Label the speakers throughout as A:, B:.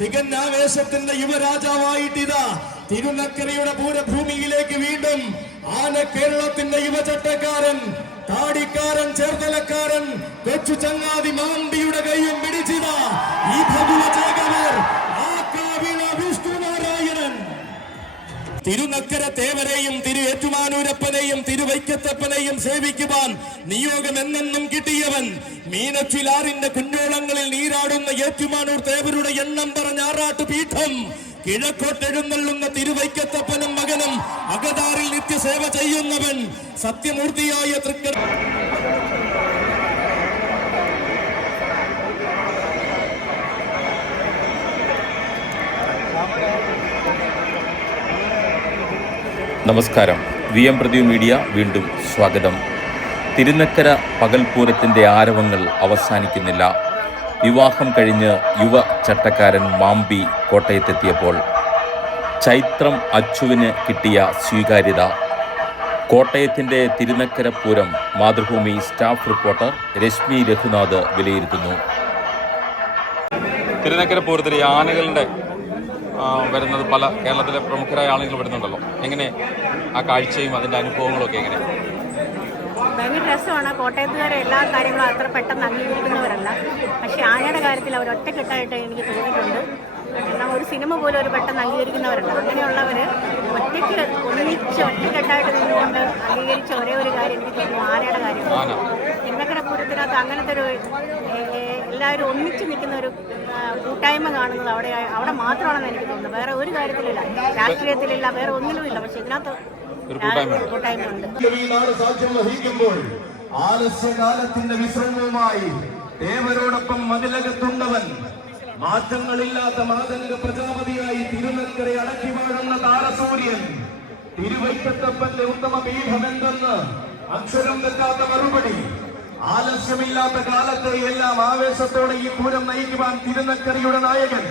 A: തികഞ്ഞ ആവേശത്തിന്റെ യുവരാജാവായിട്ടിതാ തിരുനക്കരയുടെ പൂരഭൂമിയിലേക്ക് വീണ്ടും ആന കേരളത്തിന്റെ യുവചട്ടക്കാരൻ താടിക്കാരൻ ചേർത്തലക്കാരൻ കൊച്ചു ചങ്ങാതി മാമ്പിയുടെ കൈയും പിടിച്ചിതാ ഈ ഭഗവ തിരുനക്കര തേവരെയും തിരു ഏറ്റുമാനൂരപ്പനെയും തിരുവൈക്കത്തപ്പനെയും സേവിക്കുവാൻ നിയോഗം എന്നെന്നും കിട്ടിയവൻ മീനച്ചിലാറിന്റെ കുഞ്ഞോളങ്ങളിൽ നീരാടുന്ന ഏറ്റുമാനൂർ തേവരുടെ എണ്ണം പറഞ്ഞ ആറാട്ട് പീഠം. കിഴക്കോട്ടെഴുന്നള്ളുന്ന തിരുവൈക്കത്തപ്പനും മകനും അകതാറിൽ നിത്യസേവ ചെയ്യുന്നവൻ സത്യമൂർത്തിയായ തൃക്കർ
B: നമസ്കാരം. വി എം പ്രദീപ് മീഡിയ വീണ്ടും സ്വാഗതം. തിരുനക്കര പകൽപൂരത്തിന്റെ ആരവങ്ങൾ അവസാനിക്കുന്നില്ല. വിവാഹം കഴിഞ്ഞ് യുവ ചട്ടക്കാരൻ മാമ്പി കോട്ടയത്തെത്തിയപ്പോൾ ചൈത്രം അച്ചുവിന് കിട്ടിയ സ്വീകാര്യത. കോട്ടയത്തിന്റെ തിരുനക്കര പൂരം മാതൃഭൂമി സ്റ്റാഫ് റിപ്പോർട്ടർ രശ്മി രഘുനാഥ് വിലയിരുത്തുന്നു. തിരുനക്കര പൂരത്തിൽ ആനകളുടെ വരുന്നത് പല കേരളത്തിലെ പ്രമുഖരായ ആളുകൾ വരുന്നുണ്ടല്ലോ. എങ്ങനെ ആ കാഴ്ചയും അതിന്റെ അനുഭവങ്ങളും ഒക്കെ എങ്ങനെ?
C: ഭയങ്കര രസമാണ്. കോട്ടയത്തുകാരെ എല്ലാ കാര്യങ്ങളും അത്ര പെട്ടെന്ന് അംഗീകരിക്കുന്നവരല്ല. പക്ഷേ ആനയുടെ കാര്യത്തിൽ അവർ ഒറ്റക്കെട്ടായിട്ട് എനിക്ക് തോന്നിയിട്ടുണ്ട്. എന്നാൽ ഒരു സിനിമ പോലും ഒരു പെട്ടെന്ന് അംഗീകരിക്കുന്നവരല്ല. അങ്ങനെയുള്ളവർ ഒറ്റയ്ക്ക് ഒന്നിച്ച് ഒറ്റക്കെട്ടായിട്ട് നിന്നുകൊണ്ട് അംഗീകരിച്ച ഒരേ ഒരു കാര്യം എനിക്ക് തോന്നുന്നു ആനയുടെ കാര്യമാണ്
B: ആന.
C: തിരുനക്കര പൂരത്തിനകത്ത് അങ്ങനത്തെ ഒരു എല്ലാവരും ഒന്നിച്ച് നിൽക്കുന്ന ഒരു കൂട്ടായ്മ കാണുന്നത് അവിടെ അവിടെ മാത്രമാണെന്ന് എനിക്ക് തോന്നുന്നത് വേറെ ഒരു കാര്യത്തിലില്ല. രാഷ്ട്രീയത്തിലില്ല വേറെ ഒന്നിലുമില്ല. പക്ഷെ ഇതിനകത്ത്
A: ആലസ്യകാലത്തിന്റെ വിശ്രമവുമായി ദേവരോടൊപ്പം മതിലകത്തുണ്ടവൻ മാറ്റങ്ങളില്ലാത്ത മാതംഗ പ്രജാപതിയായി തിരുനക്കരെ അടക്കി വാഴുന്ന താരസൂര്യൻ തിരുവൈക്കത്തപ്പന്റെ ഉത്തമ പീഠമെന്തെന്ന് അക്ഷരം തെറ്റാത്ത മറുപടി ആലസ്യമില്ലാത്ത കാലത്തെ എല്ലാം ആവേശത്തോടെ ഈ പൂരം നയിക്കുവാൻ തിരുനക്കരയുടെ നായകൻ.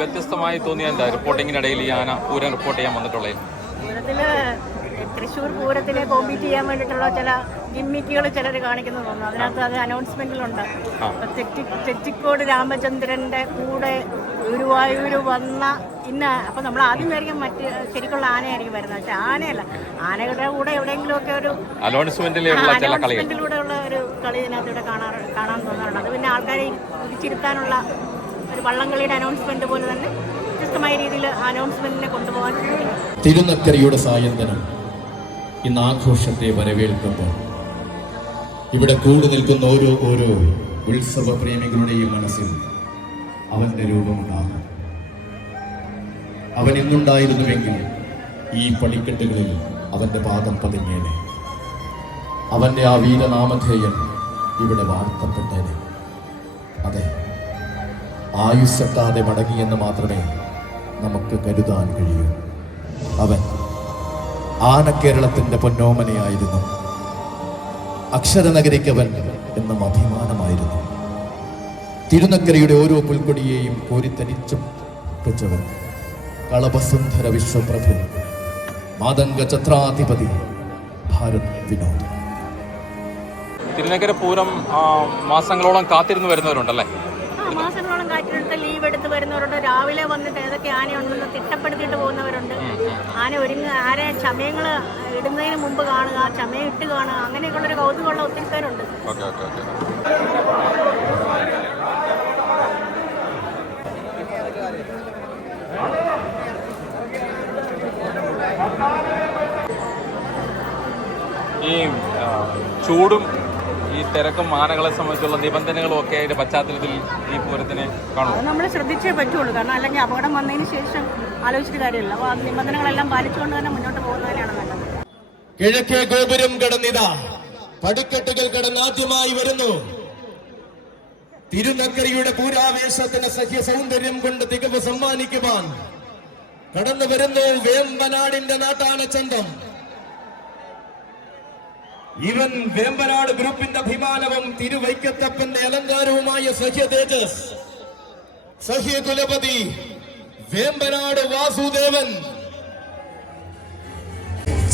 B: വ്യത്യസ്തമായി തോന്നിയ എന്താ റിപ്പോർട്ടിങ്ങിനിടയിൽ ഈ ആന പൂരം റിപ്പോർട്ട് ചെയ്യാൻ വന്നിട്ടുള്ളത്?
C: പൂരത്തിൽ തൃശ്ശൂർ പൂരത്തിനെ കോമ്പീറ്റ് ചെയ്യാൻ വേണ്ടിയിട്ടുള്ള ചില ഗിമ്മിക്കുകൾ ചിലർ കാണിക്കുന്നു തോന്നുന്നു അതിനകത്ത് അത് അനൗൺസ്മെന്റിലുണ്ട് തെറ്റി തെറ്റിക്കോട് രാമചന്ദ്രന്റെ കൂടെ ഗുരുവായൂർ വന്ന ഇന്ന അപ്പൊ നമ്മൾ ആദ്യം വിചാരിക്കും മറ്റ് ശരിക്കുള്ള ആനയായിരിക്കും വരുന്നത്. പക്ഷെ ആനയല്ല. ആനകളുടെ കൂടെ എവിടെയെങ്കിലും ഒക്കെ ഒരു അനൗൺസ്മെന്റിലൂടെയുള്ള ഒരു കളി ഇതിനകത്ത് ഇവിടെ കാണാറ് കാണാൻ തോന്നാറുണ്ട്. അത് പിന്നെ ആൾക്കാരെ കുതിച്ചിരുത്താനുള്ള ഒരു വള്ളംകളിയുടെ അനൗൺസ്മെന്റ് പോലെ തന്നെ വ്യത്യസ്തമായ രീതിയിൽ അനൗൺസ്മെന്റിനെ കൊണ്ടുപോകാൻ
A: തിരുനക്കരയുടെ സായന്തനം ഇന്ന് ആഘോഷത്തെ വരവേൽക്കുമ്പോൾ ഇവിടെ കൂടി നിൽക്കുന്ന ഓരോ ഓരോ ഉത്സവ പ്രേമികളുടെയും മനസ്സിൽ അവന്റെ രൂപമുണ്ടാകും. അവൻ ഇന്നുണ്ടായിരുന്നുവെങ്കിൽ ഈ പടിക്കെട്ടുകളിൽ അവന്റെ പാദം പതിഞ്ഞേനെ അവന്റെ ആ വീരനാമധേയൻ ഇവിടെ വാഴ്ത്തപ്പെട്ടേനെ അതെ ആയുസ്സെത്താതെ മടങ്ങിയെന്ന് മാത്രമേ നമുക്ക് കരുതാൻ കഴിയൂ. അവൻ ആനക്കേരളത്തിന്റെ പൊന്നോമനയായിരുന്നു. അക്ഷരനഗരിക്കവൻ എന്നും അഭിമാനമായിരുന്നു. തിരുനക്കരയുടെ ഓരോ പുൽക്കൊടിയെയും കോരിത്തനിച്ചും പിച്ചവൻ കളപസുന്ദര വിശ്വപ്രഭു മാതംഗ ഛത്രാധിപതി ഭാരത് വിനോദ്.
B: തിരുനക്കര പൂരം മാസങ്ങളോളം കാത്തിരുന്ന് വരുന്നവരുണ്ടല്ലേ?
C: മാസങ്ങളോളം കാത്തിരുന്നിട്ട് ലീവ് എടുത്ത് വരുന്നവരുണ്ട്. രാവിലെ വന്നിട്ട് ഏതൊക്കെ ആനയുണ്ടെന്ന് തിട്ടപ്പെടുത്തിയിട്ട് പോകുന്നവരുണ്ട്. ആന ഒരുങ്ങ ആരെ ചമയങ്ങൾ ഇടുന്നതിന് മുമ്പ് കാണുക ചമയം ഇട്ട് കാണുക അങ്ങനെയൊക്കെയുള്ളൊരു കൗതുകമുള്ള ഒത്തിരി പേരുണ്ട്.
B: ഈ ചൂടും തിരക്കും ആനകളെ സംബന്ധിച്ചുള്ള നിബന്ധനകളും ഒക്കെ അതിന്റെ പശ്ചാത്തലത്തിൽ ഈ പൂരത്തിന് കാണും
C: അത് നമ്മൾ ശ്രദ്ധിച്ചേ പറ്റുള്ളൂ. കാരണം അല്ലെങ്കിൽ അപകടം വന്നതിന് ശേഷം ആലോചിച്ചിട്ട് കാര്യമില്ല. അപ്പോൾ ആ നിബന്ധനകളെല്ലാം പാലിച്ചുകൊണ്ട് തന്നെ മുന്നോട്ട് പോകുന്നതിനാണ് നല്ലത്.
A: കിഴക്കേ ഗോപുരം കടന്നിതാ. പടിക്കെട്ടുകൾ കടന്നാദ്യമായി വരുന്നു. തിരുനക്കരയുടെ പൂരാവേശത്തിന് സഹ്യ സൗന്ദര്യം കൊണ്ട് തികവ് സമ്മാനിക്കുവാൻ കടന്നു വരുന്നു വേമ്പനാടിന്റെ നാട്ടാനച്ചന്തം ഇവൻ വേമ്പനാട് ഗ്രൂപ്പിന്റെ അഭിമാനവും തിരുവൈക്കത്തപ്പന്റെ അലങ്കാരവുമായ സഹ്യ തേജസ് സഹ്യ കുലപതി വേമ്പനാട് വാസുദേവൻ.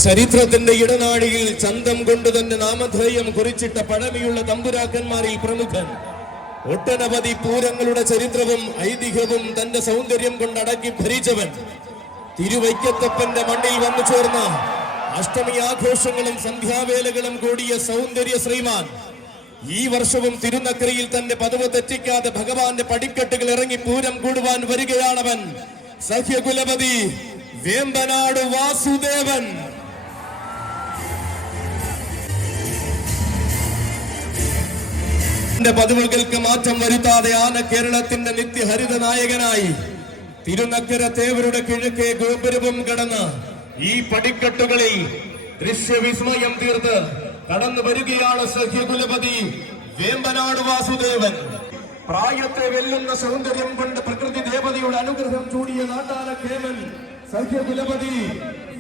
A: ചരിത്രത്തിന്റെ ഇടനാഴിയിൽ ചന്തം കൊണ്ട് തന്നെ നാമധേയം കുറിച്ചിട്ട പഴമയുള്ള തമ്പുരാക്കന്മാരിൽ പ്രമുഖൻ. ഒട്ടനവധി പൂരങ്ങളുടെ ചരിത്രവും ഐതിഹ്യവും തന്റെ സൗന്ദര്യം കൊണ്ട് അടക്കി ഭരിച്ചവൻ. തിരുവൈക്കത്തപ്പന്റെ മണ്ണിൽ വന്നു ചേർന്ന അഷ്ടമി ആഘോഷങ്ങളും സന്ധ്യാവേലകളും കൂടിയ സൗന്ദര്യ ശ്രീമാൻ. ഈ വർഷവും തിരുനക്കരയിൽ തന്റെ പതിവ് തെറ്റിക്കാതെ ഭഗവാന്റെ പടിക്കെട്ടുകൾ ഇറങ്ങി പൂരം കൂടുവാൻ വരികയാണവൻ. സഹ്യകുലപതി വേമ്പനാട് വാസുദേവൻ. പതിവുകൾക്ക് മാറ്റം വരുത്താതെ ആന കേരളത്തിന്റെ നിത്യഹരിത നായകനായി തിരുനക്കര തേവരുടെ കിഴക്കേ ഗോപുരവും കടന്ന് ഈ പടിക്കെട്ടുകളിൽ ദൃശ്യവിസ്മയം തീർത്ത് കടന്നു വരികയാണ് സഹ്യകുലപതി വേമ്പനാട് വാസുദേവൻ. പ്രായത്തെ വെല്ലുന്ന സൗന്ദര്യം കൊണ്ട് പ്രകൃതി ദേവതയുടെ അനുഗ്രഹം ചൂടിയ നാട്ടാന കേമൻ സഹ്യകുലപതി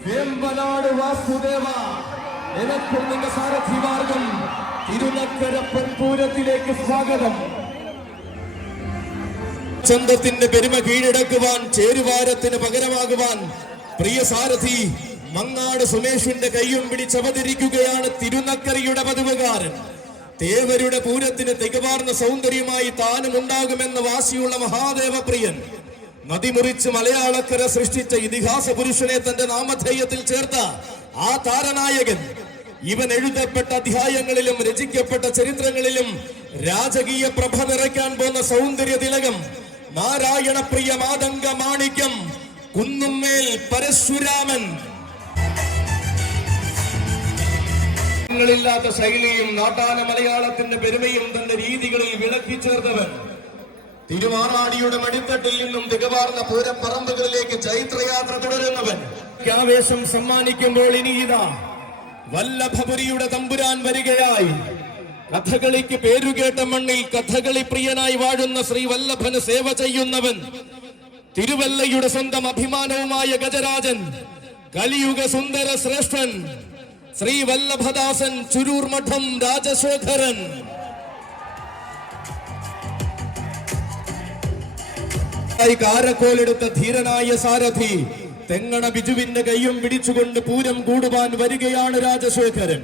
A: വേമ്പനാട് വാസുദേവ. എനക്കും നിന്റെ സാരഥി മാർഗം തിരുനക്കര പൊൻപൂരത്തിലേക്ക് സ്വാഗതം. ചന്തത്തിന്റെ പെരുമ കീഴടക്കുവാൻ ചേരുവാരത്തിന് പകരമാകുവാൻ പ്രിയ സാരഥി മങ്ങാട് സുമേഷിന്റെ കൈയും പിടിച്ചവതരിക്കുകയാണ് തിരുനക്കരയുടെ പതിവുകാരൻ. തേവരുടെ പൂരത്തിന് തികവാർന്ന സൗന്ദര്യമായി താനും ഉണ്ടാകുമെന്ന് വാശിയുള്ള മഹാദേവ പ്രിയൻ നദിമുറിച്ച് മലയാളക്കര സൃഷ്ടിച്ച ഇതിഹാസ പുരുഷനെ തന്റെ നാമധേയത്തിൽ ചേർത്ത ആ താരനായകൻ. ഇവൻ എഴുതപ്പെട്ട അധ്യായങ്ങളിലും രചിക്കപ്പെട്ട ചരിത്രങ്ങളിലും രാജകീയ പ്രഭ നിറയ്ക്കാൻ പോന്ന സൗന്ദര്യ തിലകം നാരായണപ്രിയ മാതംഗ മാണിക്യം. കുന്നുമ്മേൽ പരശുരാമൻ. ില്ലാത്ത ശൈലിയും നാട്ടാന മലയാളത്തിന്റെ പെരുമയും തന്റെ രീതികളിൽ വിളക്കി ചേർത്തവൻ. തിരുമാറാടിയുടെ മടിത്തട്ടിൽ നിന്നും തികവാർന്ന പൂരപ്പറമ്പുകളിലേക്ക് ചൈത്രയാത്ര തുടരുന്നവൻ. ആവേശം സമ്മാനിക്കുമ്പോൾ ഇനി ഇതാ. വല്ലഭപുരിയുടെ തമ്പുരാൻ വരികയായി. കഥകളിക്ക് പേരുകേട്ട മണ്ണിൽ കഥകളി പ്രിയനായി വാഴുന്ന ശ്രീ വല്ലഭന് സേവ ചെയ്യുന്നവൻ. തിരുവല്ലയുടെ സ്വന്തം അഭിമാനവുമായ ഗജരാജൻ കലിയുഗ സുന്ദര ശ്രേഷ്ഠൻ ശ്രീ വല്ലഭദാസൻ ചുരൂർ മഠം രാജശേഖരൻ. കാരക്കോലെടുത്ത ധീരനായ സാരഥി തെങ്ങണ ബിജുവിന്റെ കയ്യും പിടിച്ചുകൊണ്ട് പൂരം കൂടുവാൻ വരികയാണ് രാജശേഖരൻ.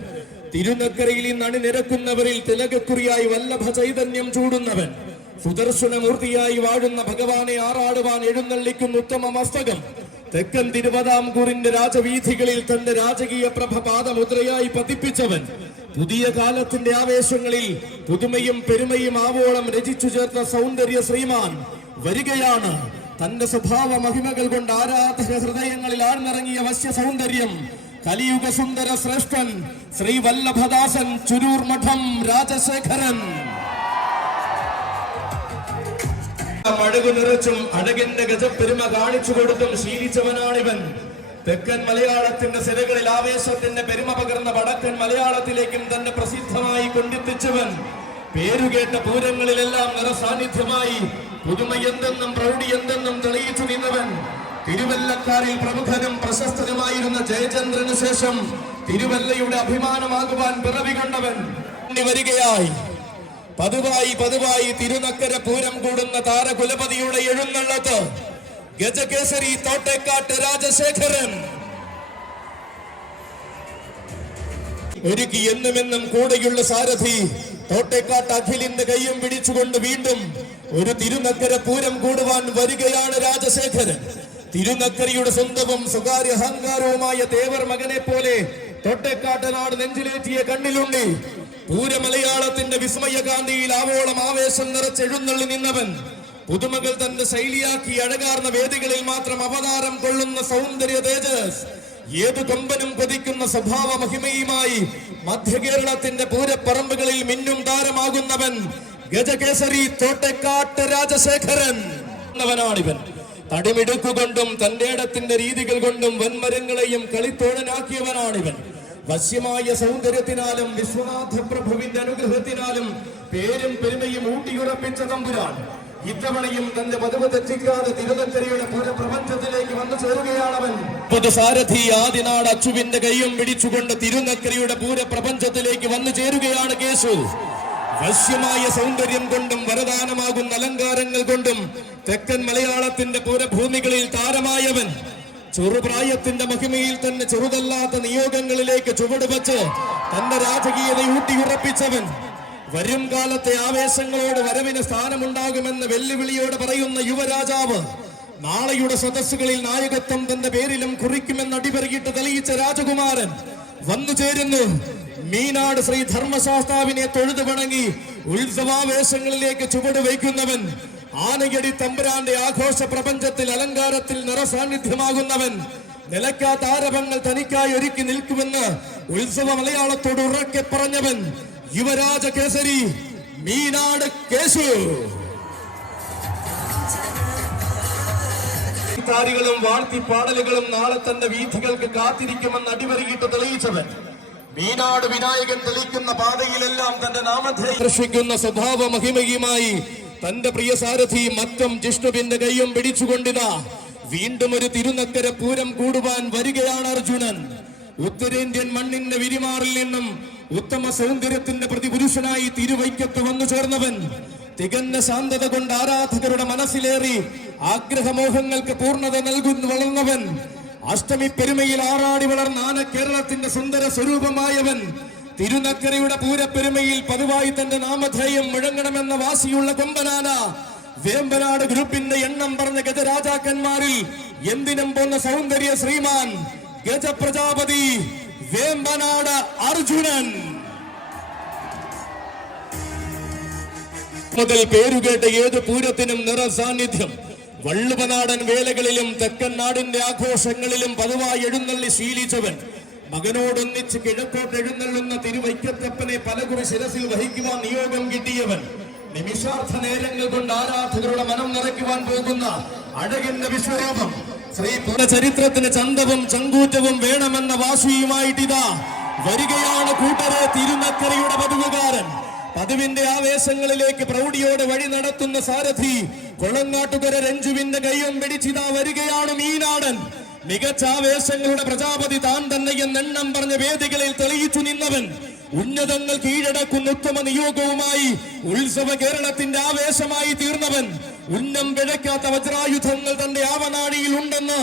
A: തിരുനക്കരയിൽ ഇന്ന് അണിനിരക്കുന്നവരിൽ തിലകക്കുറിയായി വല്ലഭ ചൈതന്യം ചൂടുന്നവൻ. സുദർശനമൂർത്തിയായി വാഴുന്ന ഭഗവാനെ ആറാടുവാൻ എഴുന്നള്ളിക്കുന്ന ഉത്തമ മസ്തകം. തെക്കൻ തിരുവിതാംകൂറിന്റെ രാജവീഥികളിൽ തന്റെ രാജകീയ പ്രഭ പാദമുദ്രയായി പതിപ്പിച്ചവൻ. പുതിയ കാലത്തിന്റെ ആവേശങ്ങളിൽ പുതുമയും പെരുമയും ആവോളം രചിച്ചു ചേർത്ത സൗന്ദര്യ ശ്രീമാൻ വരികയാണ്. തന്റെ സ്വഭാവ മഹിമകൾ കൊണ്ട് ആരാധക ഹൃദയങ്ങളിൽ ആഴ്ന്നിറങ്ങിയ വശ്യ സൗന്ദര്യം കലിയുഗ സുന്ദര ശ്രേഷ്ഠൻ ശ്രീ വല്ലഭദാസൻ ചുരൂർ മഠം രാജശേഖരൻ. മഴകു നിറച്ചും അഴകിന്റെ ഗജപ്പെരുമ കാണിച്ചു കൊടുത്തും ശീലിച്ചവനാണിവൻ. തെക്കൻ മലയാളത്തിന്റെ സിരകളിൽ ആവേശത്തിന്റെ പെരുമ പകർന്ന വടക്കൻ മലയാളത്തിലേക്കും തന്നെ പ്രസിദ്ധമായി കൊണ്ടെത്തിച്ചവൻ. പേരുകേട്ട പൂരങ്ങളിലെല്ലാം നിറസാന്നിധ്യമായി പുതുമ എന്തെന്നും പ്രൗഢി എന്തെന്നും തെളിയിച്ചു നിന്നവൻ. തിരുവല്ലക്കാരിൽ പ്രമുഖനും പ്രശസ്തനുമായിരുന്ന ജയചന്ദ്രന് ശേഷം തിരുവല്ലയുടെ അഭിമാനമാകുവാൻ പിറവി കണ്ടവൻ. വരികയായി. പതിവായി പതിവായി തിരുനക്കര പൂരം കൂടുന്ന താരകുലപതിയുടെ എഴുന്നള്ളത്ത് ഗജകേസരി തോട്ടേക്കാട്ട് രാജശേഖരൻ. ഒരുക്കി എന്നുമെന്നും കൂടെയുള്ള സാരഥി തോട്ടേക്കാട്ട് അഖിലിന്റെ കൈയും പിടിച്ചുകൊണ്ട് വീണ്ടും ഒരു തിരുനക്കര പൂരം കൂടുവാൻ വരികയാണ് രാജശേഖരൻ. തിരുനക്കരയുടെ സ്വന്തവും സ്വകാര്യ അഹങ്കാരവുമായ തേവർ മകനെ പോലെ തോട്ടേക്കാട്ടനാട് നെഞ്ചിലേറ്റിയ കണ്ണിലുണ്ണി പൂരമലയാളത്തിന്റെ വിസ്മയകാന്തിയിൽ ആവോളം ആവേശം നിറച്ചെഴുന്നള്ളി നിന്നവൻ. പുതുമകൾ തന്റെ ശൈലിയാക്കി അഴകാർന്ന വേദികളിൽ മാത്രം അവതാരം കൊള്ളുന്ന സൗന്ദര്യ തേജസ്. ഏതു കൊമ്പനും കൊതിക്കുന്ന സ്വഭാവ മഹിമയുമായി മധ്യകേരളത്തിന്റെ പൂരപ്പറമ്പുകളിൽ മിന്നും താരമാകുന്നവൻ ഗജകേസരി തോട്ടക്കാട്ട് രാജശേഖരൻ എന്നവനാണിവൻ. തടിമിടുക്കുകൊണ്ടും തന്റെ ഇടത്തിന്റെ രീതികൾ കൊണ്ടും വൻമരങ്ങളെയും കളിത്തോഴനാക്കിയവനാണിവൻ വശ്യമായ സൗന്ദര്യത്തിനാലും വിശ്വനാഥ പ്രഭുവിന്റെ അനുഗ്രഹത്തിനാലും പേരും പെരുമയും ഊട്ടിയുറപ്പിച്ച തമ്പുരാൻ ഇത്തവണയും തന്റെ പതിവ് തെറ്റിക്കാതെ തിരുവനന്തരയുടെ പൂരപ്രപഞ്ചത്തിലേക്ക് വന്നു ചേരുകയാണവൻ. പൊതുസാരഥി ആദിനാട് അച്ചുവിന്റെ കൈയും പിടിച്ചുകൊണ്ട് തിരുനക്കരയുടെ പൂരപ്രപഞ്ചത്തിലേക്ക് വന്നു ചേരുകയാണ് കേശു. വശ്യമായ സൗന്ദര്യം കൊണ്ടും വരദാനമാകുന്ന അലങ്കാരങ്ങൾ കൊണ്ടും തെക്കൻ മലയാളത്തിന്റെ പൂരഭൂമികളിൽ താരമായവൻ ചെറുപ്രായത്തിന്റെ മഹിമയിൽ തന്നെ ചെറുതല്ലാത്ത നിയോഗങ്ങളിലേക്ക് ചുവടുവച്ച് തന്റെ രാജകീയത ഊട്ടിയുറപ്പിച്ചവൻ വരും കാലത്തെ ആവേശങ്ങളോട് വരവിന് സ്ഥാനമുണ്ടാകുമെന്ന് വെല്ലുവിളിയോട് പറയുന്ന യുവരാജാവ് നാളെയുടെ സദസ്സുകളിൽ നായകത്വം തന്റെ പേരിലും കുറിക്കുമെന്ന് അടിപെറുകിട്ട് തെളിയിച്ച രാജകുമാരൻ വന്നു ചേരുന്നു. മീനാട് ശ്രീ ധർമ്മശാസ്താവിനെ തൊഴുതു വണങ്ങി ഉത്സവാവേശങ്ങളിലേക്ക് ചുവട് വയ്ക്കുന്നവൻ ആനയടി തമ്പുരാന്റെ ആഘോഷ പ്രപഞ്ചത്തിൽ അലങ്കാരത്തിൽ നിറസാന്നിധ്യമാകുന്നവൻ. നിലയ്ക്കാത്ത ആരവങ്ങൾ തനിക്കായി ഒരുക്കി നിൽക്കുമെന്ന് ഉത്സവ മലയാളത്തോട് ഉറക്കെ പറഞ്ഞവൻ യുവരാജ കേസരി മീനാട് കേശു വാഴ്ത്തിപ്പാടലുകളും നാളെ തന്റെ വീഥികൾക്ക് കാത്തിരിക്കുമെന്ന് അടിവരകിട്ട് തെളിയിച്ചവൻ. മീനാട് വിനായകൻ തെളിക്കുന്ന പാതയിലെല്ലാം തന്റെ നാമധേയ സ്വഭാവ മഹിമയുമായി തന്റെ പ്രിയ സാരഥി മറ്റം ജിഷ്ണുവിന്റെ കൈയും പിടിച്ചുകൊണ്ടിതാ. വീണ്ടും ഒരു തിരുനക്കര പൂരം കൂടുവാൻ വരികയാണ് അർജുനൻ. ഉത്തരേന്ത്യൻ മണ്ണിന്റെ വിരിമാറിൽ നിന്നും ഉത്തമ സൗന്ദര്യത്തിന്റെ പ്രതിപുരുഷനായി തിരുവൈക്കത്ത് വന്നു ചേർന്നവൻ. തികഞ്ഞ ശാന്തത കൊണ്ട് ആരാധകരുടെ മനസ്സിലേറി ആഗ്രഹമോഹങ്ങൾക്ക് പൂർണത നൽകുന്നു വളർന്നവൻ. അഷ്ടമി പെരുമയിൽ ആറാടി വളർന്ന ആന കേരളത്തിന്റെ സുന്ദര സ്വരൂപമായവൻ. തിരുനക്കരയുടെ പൂരപ്പെരുമയിൽ പതിവായി തന്റെ നാമധേയം മുഴങ്ങണമെന്ന വാസിയുള്ള കൊമ്പനാന വേമ്പനാട് ഗ്രൂപ്പിന്റെ എണ്ണം പറഞ്ഞ ഗജരാജാക്കന്മാരിൽ എന്തിനും പോന്ന സൗന്ദര്യ ശ്രീമാൻ ഗജപ്രജാപതി വേമ്പനാട് അർജുനൻ. മുതൽ പേരുകേട്ട ഏത് പൂരത്തിനും നിറ സാന്നിധ്യം. വള്ളുവനാടൻ വേലകളിലും തെക്കൻ നാടിന്റെ ആഘോഷങ്ങളിലും പതിവായി എഴുന്നള്ളി ശീലിച്ചവൻ. മകനോടൊന്നിച്ച് കിഴക്കോട്ട് എഴുന്നള്ളുന്ന തിരുവൈക്കത്തപ്പനെ പലകുറി ശിരസിൽ വഹിക്കുവാൻ നിയോഗം കിട്ടിയവൻ. നിമിഷാർത്ഥ നേരങ്ങൾ കൊണ്ട് ആരാധകരുടെ മനം നിറയ്ക്കുവാൻ പോകുന്ന അഴകിന്റെ വിശ്വരൂപം. ശ്രീ ചരിത്രത്തിന് ചന്തവും ചങ്കൂറ്റവും വേണമെന്ന വാശിയുമായിട്ടിതാ വരികയാണ് കൂട്ടരെ തിരുനക്കരയുടെ പതിവുകാരൻ. പതിവിന്റെ ആവേശങ്ങളിലേക്ക് പ്രൗഢിയോടെ വഴി നടത്തുന്ന സാരഥി കൊളങ്ങാട്ടുകര രഞ്ജുവിന്റെ കയ്യും പിടിച്ചിതാ വരികയാണ് മീനാടൻ. മികച്ച ആവേശങ്ങളുടെ പ്രജാപതി താൻ തന്നെ എന്നെണ്ണം പറഞ്ഞ വേദികളിൽ തെളിയിച്ചു നിന്നവൻ ഉന്നതങ്ങൾ കീഴടക്കുന്ന ഉത്തമ നിയോഗവുമായി ഉത്സവ കേരളത്തിന്റെ ആവേശമായി തീർന്നവൻ ഉന്നം വിഴയ്ക്കാത്ത വജ്രായുധങ്ങൾ തന്റെ ആവനാഴിയിൽ ഉണ്ടെന്ന്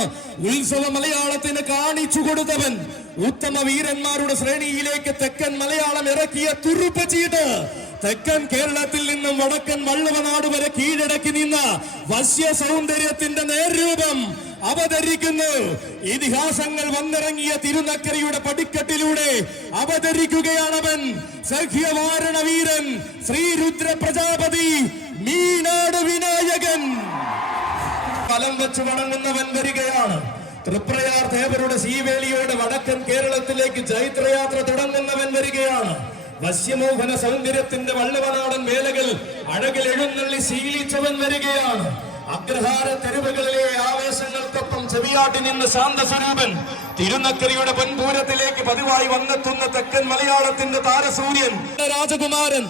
A: ഉത്സവ മലയാളത്തിന് കാണിച്ചു കൊടുത്തവൻ ഉത്തമ വീരന്മാരുടെ ശ്രേണിയിലേക്ക് തെക്കൻ മലയാളം ഇറക്കിയ തുറുപ്പച്ചീട്ട് തെക്കൻ കേരളത്തിൽ നിന്നും വടക്കൻ വള്ളുവനാട് വരെ കീഴടക്കി നിന്ന വശ്യ സൗന്ദര്യത്തിന്റെ നേർരൂപം അവതരിക്കുന്നു. ഇതിഹാസങ്ങൾ വന്നിറങ്ങിയ തിരുനക്കരയുടെ പടിക്കെട്ടിലൂടെ അവതരിക്കുകയാണവൻ സഖ്യവാരണ വീരൻ ശ്രീരുദ്ര പ്രജാപതി മീനാട് വിനായകൻ. ഫലം വെച്ച് വണങ്ങുന്നവൻ വരികയാണ്. തൃപ്രയാർ ദേവരുടെ ശീവേലിയോട് വടക്കൻ കേരളത്തിലേക്ക് ചൈത്രയാത്ര തുടങ്ങുന്നവൻ വരികയാണ്. വശ്യമോഹന സൗന്ദര്യത്തിന്റെ വള്ളവനാടൻ വേലകൾ അഴകിൽ എഴുന്നള്ളി ശീലിച്ചവൻ വരികയാണ്. അഗ്രഹാര തെരുവുകളിലെ ആവേശങ്ങൾക്കൊപ്പം ചെവിയാട്ടി നിന്ന് ശാന്തസ്വരൂപൻ തിരുനക്കരയുടെ പൊൻപൂരത്തിലേക്ക് പതിവായി വന്നെത്തുന്ന തെക്കൻ മലയാളത്തിന്റെ താരസൂര്യൻ. രാജകുമാരൻ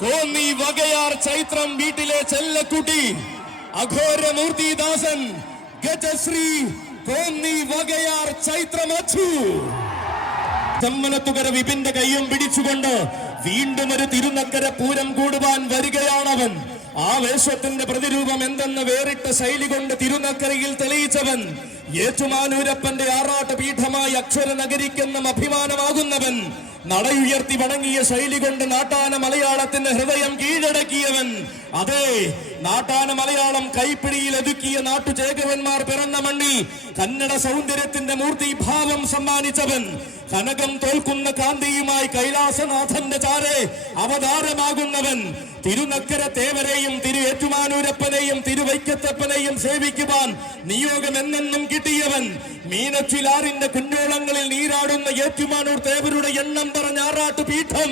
A: കോന്നി വകയാർ ചൈത്രം വീട്ടിലെ ചെല്ലക്കുട്ടി അഘോരമൂർത്തിദാസൻ ഗജശ്രീ കോന്നി വകയാർ ചൈത്രമച്ചു. ചമ്മനത്തുകര വിപിന്റെ കയ്യും പിടിച്ചുകൊണ്ട് വീണ്ടും ഒരു തിരുനക്കര പൂരം കൂടുവാൻ വരികയാണവൻ. ആവേശത്തിന്റെ പ്രതിരൂപം എന്തെന്ന് വേറിട്ട ശൈലി കൊണ്ട് തിരുനക്കരയിൽ തെളിയിച്ചവൻ ഏറ്റുമാനൂരപ്പന്റെ ആറാട്ട് പീഠമായി അക്ഷര നഗരിക്കെന്നും അഭിമാനമാകുന്നവൻ നടയുയർത്തി വണങ്ങിയ ശൈലി കൊണ്ട് നാട്ടാന മലയാളത്തിന്റെ ഹൃദയം കീഴടക്കിയവൻ അതെ നാട്ടാന മലയാളം കൈപ്പിടിയിൽ ഒതുക്കിയ നാട്ടുചേകവന്മാർ പിറന്ന മണ്ണിൽ കന്നഡ സൗന്ദര്യത്തിന്റെ മൂർത്തിഭാവം സമ്മാനിച്ചവൻ കനകം തോൽക്കുന്ന കാന്തിയുമായി കൈലാസനാഥന്റെ ചാരെ അവതാരമാകുന്നവൻ തിരുനക്കര തേവരെയും തിരു ഏറ്റുമാനൂരപ്പനെയും തിരുവൈക്കത്തപ്പനെയും സേവിക്കുവാൻ നിയോഗം എന്നെന്നും കിട്ടിയവൻ മീനച്ചിലാറിന്റെ കുഞ്ഞോളങ്ങളിൽ നീരാടുന്ന ഏറ്റുമാനൂർ തേവരുടെ എണ്ണം പറഞ്ഞ ആറാട്ടു പീഠം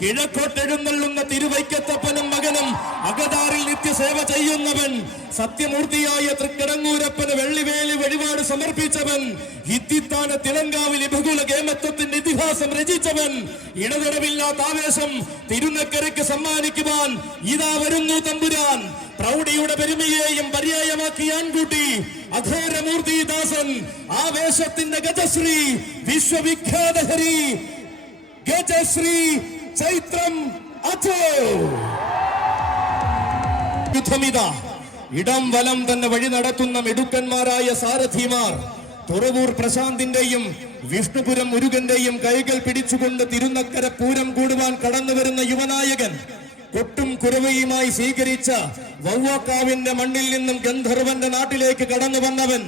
A: കിഴക്കോട്ടെഴുന്നള്ളുന്ന തിരുവൈക്കത്തപ്പനും മകനും അകതാറിൽ നിത്യസേവ ചെയ്യുന്നവൻ സത്യമൂർത്തിയായ തൃക്കിടങ്ങൂരപ്പന് വെള്ളിവേലി വഴിപാട് സമർപ്പിച്ചവൻ ഹിത്തിത്താന തിളങ്കാവിൽ ബഹുല കേമത്വത്തിന്റെ ഇതിഹാസം രചിച്ചവൻ ഇടതടവില്ലാത്ത ആവേശം തിരുനക്കരയ്ക്ക് സമ്മാനിക്കുവാൻ ഇതാ വരുന്നു തമ്പുരാൻ. പ്രൗഢിയുടെ പെരുമയെയും പര്യായമാക്കി ആൺകുട്ടി അഘോരമൂർത്തിദാസൻ ആവേശത്തിന്റെ ഗജശ്രീ വിശ്വവിഖ്യാത ഹരി ഗജശ്രീ ചൈത്രം യുദ്ധമിത ഇടം വലം തന്നെ വഴി നടത്തുന്ന മിടുക്കന്മാരായ സാരഥിമാർ തുറവൂർ പ്രശാന്തിന്റെയും വിഷ്ണുപുരം മുരുകന്റെയും കൈകൾ പിടിച്ചുകൊണ്ട് തിരുനക്കര പൂരം കൂടുവാൻ കടന്നു വരുന്ന യുവനായകൻ കൊട്ടും കുരവയുമായി സ്വീകരിച്ച വവ്വാക്കാവിന്റെ മണ്ണിൽ നിന്നും ഗന്ധർവന്റെ നാട്ടിലേക്ക് കടന്നു വന്നവൻ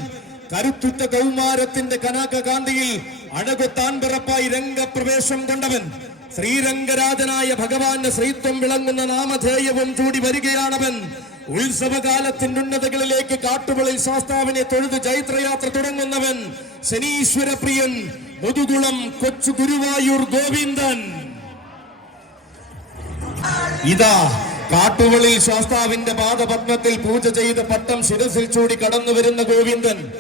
A: കരുത്തുറ്റ കൗമാരത്തിന്റെ കനാക കാന്തിയിൽ അഴകുത്താൻപിറപ്പായി രംഗപ്രവേശം കൊണ്ടവൻ. ശ്രീരംഗരാജനായ ഭഗവാന്റെ ശ്രീത്വം വിളങ്ങുന്ന നാമധേയവും കൂടി വരികയാണവൻ. ഉത്സവകാലത്തിന്റെ ഉന്നതകളിലേക്ക് കാട്ടുവളിൽ ശാസ്താവിനെ തൊഴുത് ചൈത്രയാത്ര തുടങ്ങുന്നവൻ ശനീശ്വര പ്രിയൻ മുതുകുളം കൊച്ചു ഗുരുവായൂർ ഗോവിന്ദൻ. ഇതാ കാട്ടുവളിൽ ശാസ്താവിന്റെ പാദപത്മത്തിൽ പൂജ ചെയ്ത് പട്ടം ശിരസിൽ ചൂടി കടന്നു വരുന്ന ഗോവിന്ദൻ.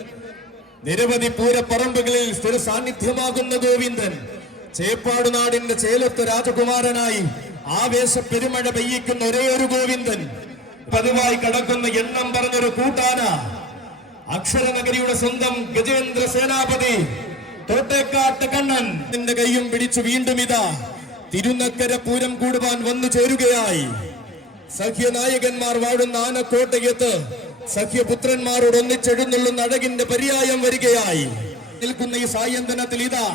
A: നിരവധി പൂരപ്പറമ്പുകളിൽ സ്ഥിര സാന്നിധ്യമാകുന്ന ഗോവിന്ദൻ. ചേപ്പാട് നാടിന്റെ ചേലത്ത് രാജകുമാരനായി ആവേശ പെരുമഴ പെയ്യിക്കുന്ന ഒരേ ഒരു ഗോവിന്ദൻ. പതിവായി കടക്കുന്ന എണ്ണം പറഞ്ഞൊരു കൂട്ടാന. അക്ഷരനഗരിയുടെ സ്വന്തം ഗജേന്ദ്ര സേനാപതി തോട്ടേക്കാട്ട് കണ്ണൻ. നിന്റെ കൈയും പിടിച്ചു വീണ്ടും ഇതാ. തിരുനക്കര പൂരം കൂടുവാൻ വന്നു ചേരുകയായി. സഖ്യനായകന്മാർ വാഴുന്ന ആനക്കോട്ടയത്ത് സഖ്യപുത്രന്മാരോട് ഒന്നിച്ചെഴുന്നള്ളുന്ന അഴകിന്റെ പര്യായം വരികയായി. നിൽക്കുന്ന ഈ സായന്തനത്തിൽ ഇതാ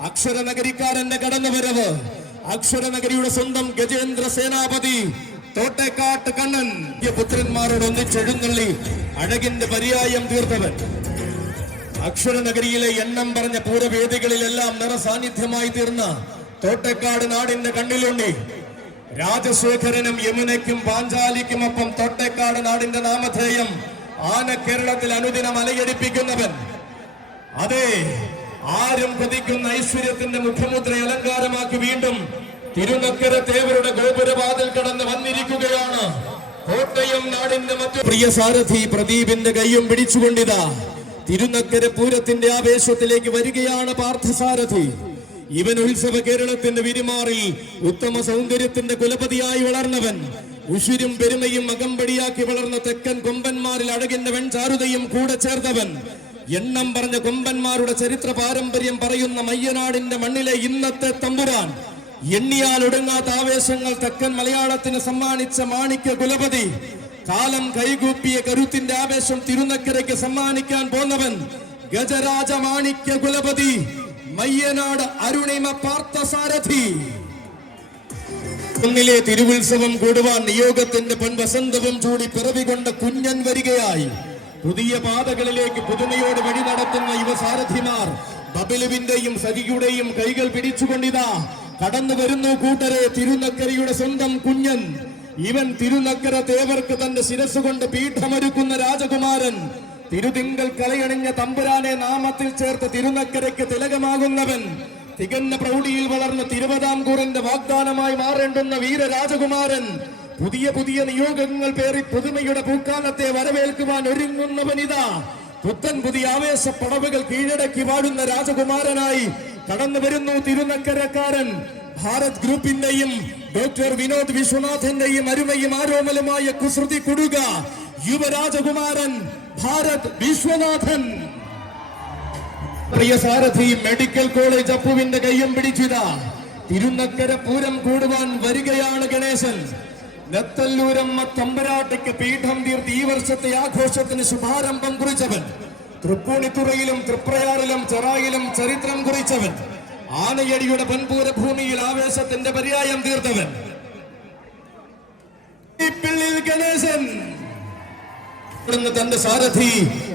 A: അക്ഷരനഗരിക്കാരന്റെ കടന്നുവരവ്. അക്ഷരനഗരിയുടെ സ്വന്തം ഗജേന്ദ്ര സേനാപതി തോട്ടേക്കാട്ട് കണ്ണൻ. പുത്രന്മാരോട് ഒന്നിച്ചെഴുന്നള്ളി അഴകിന്റെ പര്യായം തീർത്തവൻ. അക്ഷരനഗരിയിലെ എണ്ണം പറഞ്ഞ പൂരവേദികളിലെല്ലാം നിറസാന്നിധ്യമായി തീർന്ന തോട്ടക്കാട് നാടിന്റെ കണ്ണിലുണ്ണി രാജശേഖരനും യമുനയ്ക്കും പാഞ്ചാലിക്കുമൊപ്പം തൊട്ടേക്കാട് നാടിന്റെ നാമധേയം ആന കേരളത്തിൽ അനുദിനം അലയടിപ്പിക്കുന്നവൻ. അതെ ആരും പ്രതിക്കുന്ന ഐശ്വര്യത്തിന്റെ മുഖമുദ്ര അലങ്കാരമാക്കി വീണ്ടും തിരുനക്കര തേവരുടെ ഗോപുരവാതിൽ കടന്ന് വന്നിരിക്കുകയാണ്. കോട്ടയം നാടിന്റെ മറ്റു പ്രിയ സാരഥി പ്രദീപിന്റെ കൈയും പിടിച്ചുകൊണ്ടിതാ. തിരുനക്കര പൂരത്തിന്റെ ആവേശത്തിലേക്ക് വരികയാണ് പാർത്ഥസാരഥി. ഇവൻ ഉത്സവ കേരളത്തിന്റെ വിരിമാറിൽ ഉത്തമ സൗന്ദര്യത്തിന്റെ കുലപതിയായി വളർന്നവൻ. ഉശിരും പെരുമയും അകമ്പടിയാക്കി വളർന്ന തെക്കൻ കൊമ്പന്മാരിൽ അഴകിന്റെ വെൺചാരുതയും കൂടെ ചേർത്തവൻ എണ്ണം പറഞ്ഞ കൊമ്പന്മാരുടെ ചരിത്ര പാരമ്പര്യം പറയുന്ന മയ്യനാടിന്റെ മണ്ണിലെ ഇന്നത്തെ തമ്പുരാൻ. എണ്ണിയാൽ ഒടുങ്ങാത്ത ആവേശങ്ങൾ തെക്കൻ മലയാളത്തിന് സമ്മാനിച്ച മാണിക്യ കുലപതി. കാലം കൈകൂപ്പിയ കരുത്തിന്റെ ആവേശം തിരുനക്കരയ്ക്ക് സമ്മാനിക്കാൻ പോന്നവൻ ഗജരാജ മാണിക്യ കുലപതി. മയ്യനാട് അരുണിമ പാർത്ഥസാരഥി. ഒന്നിലെ തിരുവുത്സവം കൂടുവാൻ നിയോഗത്തിന്റെ പൊൻവസന്തവും ചൂടി പിറവികൊണ്ട കുഞ്ഞൻ വരികയായി. പുതിയ പാതകളിലേക്ക് പുതുമയോട് വഴി നടത്തുന്ന യുവസാരഥിമാർ ബബിലുവിന്റെയും സഖിയുടെയും കൈകൾ പിടിച്ചുകൊണ്ടിതാ. കടന്നു വരുന്നു കൂട്ടരെ തിരുനക്കരയുടെ സ്വന്തം കുഞ്ഞൻ. ഇവൻ തിരുനക്കര തേവർക്ക് തന്റെ ശിരസ് കൊണ്ട് പീഠമൊരുക്കുന്ന രാജകുമാരൻ. തിരുതിങ്കൽ കലയണിഞ്ഞ തമ്പുരാനെ നാമത്തിൽ ചേർത്ത് തിരുനക്കരയ്ക്ക് തിലകമാകുന്നവൻ തികഞ്ഞ പ്രൗഢിയിൽ വളർന്ന തിരുവിതാംകൂറിന്റെ വാഗ്ദാനമായി മാറേണ്ടുന്ന വീരരാജകുമാരൻ പുതിയ പുതിയ നിയോഗങ്ങൾ പേറി പുതുമയുടെ പൂക്കാലത്തെ വരവേൽക്കുവാൻ ഒരുങ്ങുന്നവനിതാ പുത്തൻ പുതിയ ആവേശ പടവുകൾ കീഴടക്കി വാഴുന്ന രാജകുമാരനായി കടന്നു വരുന്നു തിരുനക്കരക്കാരൻ. ഭാരത് ഗ്രൂപ്പിന്റെയും ഡോക്ടർ വിനോദ് വിശ്വനാഥന്റെയും അരുമയും ആരോമലുമായ കുസൃതി കുടുക യുവരാജകുമാരൻ ഭാരത് വിശ്വനാഥൻ. പ്രിയ സാരഥി മെഡിക്കൽ കോളേജ് അപ്പുവിന്റെ കയ്യും പിടിച്ചിതാ. തിരുനക്കര പൂരം കൂടുവാൻ വരികയാണ് ഗണേശൻ. നെത്തല്ലൂരമ്മ തമ്പരാട്ടയ്ക്ക് പീഠം തീർത്ത് ഈ വർഷത്തെ ആഘോഷത്തിന് ശുഭാരംഭം കുറിച്ചവൻ. തൃപ്പൂണിത്തുറയിലും തൃപ്രയാറിലും ചെറായിലും ചരിത്രം കുറിച്ചവൻ. ആനയടിയുടെ പൻപൂര ഭൂമിയിൽ ആവേശത്തിന്റെ പര്യായം തീർത്തവൻ. ഗണേശൻ. ഇവിടുന്ന് തന്റെ സാരഥി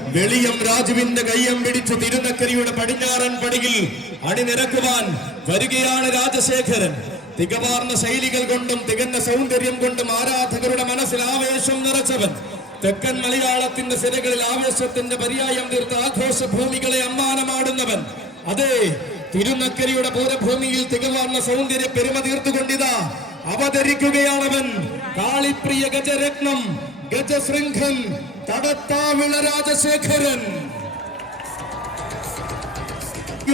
A: വെളിയം രാജുവിന്റെ കയ്യം പിടിച്ചു തിരുനക്കരിയുടെ പടിഞ്ഞാറൻ പടിയിൽ അണിനിരക്കുവാൻ വരികയാണ് രാജശേഖരൻ. തികവാർന്ന ശൈലികൾ കൊണ്ടും തികഞ്ഞ സൗന്ദര്യം കൊണ്ടും ആരാധകരുടെ മനസ്സിൽ ആവേശം നിറച്ചവൻ. തെക്കൻ മലയാളത്തിന്റെ സിരകളിൽ ആവേശത്തിന്റെ പര്യായം തീർത്ത ആഘോഷ ഭൂമികളെ അമ്മാനമാടുന്നവൻ. അതെ തിരുനക്കരിയുടെ പൂരഭൂമിയിൽ തികവാർന്ന സൗന്ദര്യ പെരുമ തീർത്തുകൊണ്ടിതാ. അവതരിക്കുകയാണവൻ. കാളിപ്രിയ ഗജരത്നം ഗജശൃംഖൻ തടത്താവിള രാജശേഖരൻ.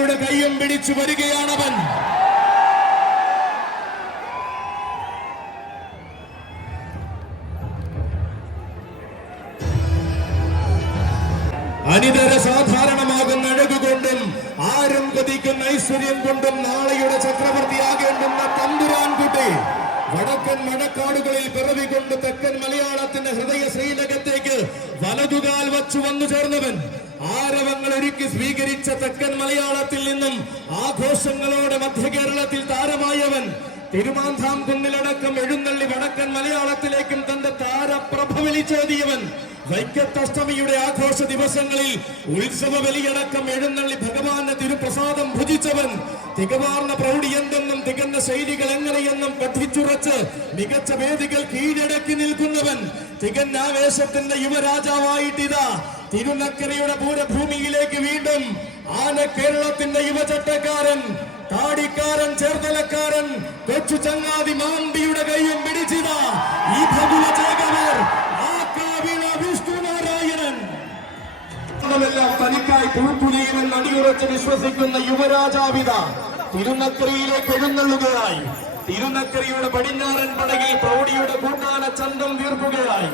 A: യുടെ കയ്യും പിടിച്ചു വരികയാണവൻ. അനിതര സാധാരണമാകുന്ന അഴകുകൊണ്ടും ആരും കൊതിക്കുന്ന ഐശ്വര്യം കൊണ്ടും നാളെയുടെ ചക്രവർത്തിയാകേണ്ടുന്ന തമ്പുരാൻകുട്ടി. വടക്കൻ മഴക്കാടുകളിൽ പിറവികൊണ്ട് തെക്കൻ മലയാളത്തിന്റെ ഹൃദയ ശ്രീലകത്തേക്ക് വലതുകാൽ വച്ചു വന്നു ചേർന്നവൻ. ആരവങ്ങൾ ഒരുക്കി സ്വീകരിച്ച തെക്കൻ മലയാളത്തിൽ നിന്നും ആഘോഷങ്ങളോടെ മധ്യ കേരളത്തിൽ താരമായവൻ തിരുമാന്താം കുന്നിലടക്കം എഴുന്നള്ളി വടക്കൻ മലയാളത്തിലേക്കും തന്റെ താരപ്രഭ വിളിച്ചോതിയവൻ. വൈക്കത്തഷ്ടമിയുടെ ആഘോഷ ദിവസങ്ങളിൽ ഉത്സവ ബലിയടക്കം എഴുന്നള്ളി ഭഗവാന്റെ തിരുപ്രസാദം ഭുജിച്ചവൻ. തികവാർന്ന പ്രൗഢി എന്തെന്നും തികഞ്ഞ ശൈലികൾ എങ്ങനെയെന്നും പഠിച്ചുറച്ച് മികച്ച വേദികൾ കീഴടക്കി നിൽക്കുന്നവൻ. തികഞ്ഞ ആവേശത്തിന്റെ യുവരാജാവായിട്ടിതാ. തിരുനക്കരയുടെ പൂരഭൂമിയിലേക്ക് വീണ്ടും ആന കേരളത്തിന്റെ യുവചട്ടക്കാരൻ താടിക്കാരൻ ചേർത്തലക്കാരൻ കൊച്ചു ചങ്ങാതി മാമ്പിയുടെ കൈയും പിടിച്ചിതാ. ഈ ഭഗുവ എല്ലാം തനിക്കായി പൂപ്പുലിയിൽ അടിയുറച്ച് വിശ്വസിക്കുന്ന യുവരാജാവിത തിരുനക്കരയിലേക്ക് എഴുന്നള്ളുകയായി തിരുനക്കരയുടെ പടിഞ്ഞാറൻ പടകിൽ പ്രൗഢിയുടെ കൂട്ടാന ചന്തം തീർക്കുകയായി